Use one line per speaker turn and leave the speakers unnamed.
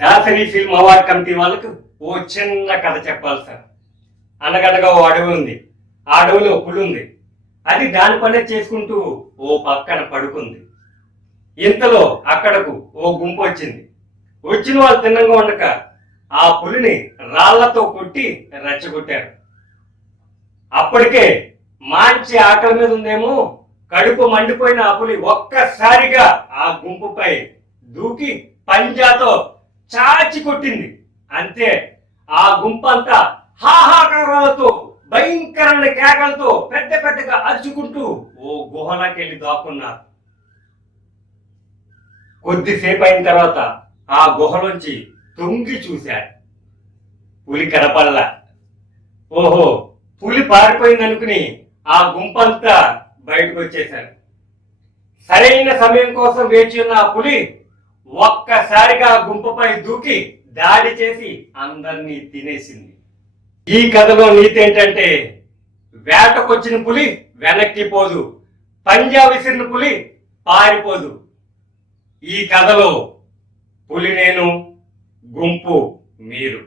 Dasari film award committee వాళ్ళకు ఓ చిన్న కథ చెప్పాలి సార్. అనగనగా ఓ అడవి ఉంది. ఆ అడవిలో పులి ఉంది. అది దాని పనే చేసుకుంటూ ఓ పక్కన పడుకుంది. ఇంతలో అక్కడకు ఓ గుంపు వచ్చింది. వచ్చిన వాళ్ళు తిన్నంగా ఉండక ఆ పులిని రాళ్ళతో కొట్టి రెచ్చగొట్టారు. అప్పటికే మంచి ఆకలి మీద ఉందేమో కడుపు మండిపోయిన ఆ పులి ఒక్కసారిగా ఆ గుంపుపై దూకి పంజాతో చాచి కొట్టింది. అంతే. ఆ గుంపంతా హాహాకారాలతో భయంకరమైన కేకలతో పెద్ద పెద్దగా అరుచుకుంటూ ఓ గుహలోకి వెళ్ళి దాక్కున్నారు. కొద్దిసేపు అయిన తర్వాత ఆ గుహలోంచి తొంగి చూశాడు పులి కనపల్ల ఓహో పులి పారిపోయిందనుకుని ఆ గుంపంతా బయటకు వచ్చేశారు సరైన సమయం కోసం వేచి ఉన్న ఆ పులి ఒక్కసారిగా గుంపుపై దూకి దాడి చేసి అందరినీ తినేసింది. ఈ కథలో నీతి ఏంటంటే వేటకొచ్చిన పులి వెనక్కి పోదు పంజా విసిరిన పులి పారిపోదు. ఈ కథలో పులి నేను గుంపు మీరు.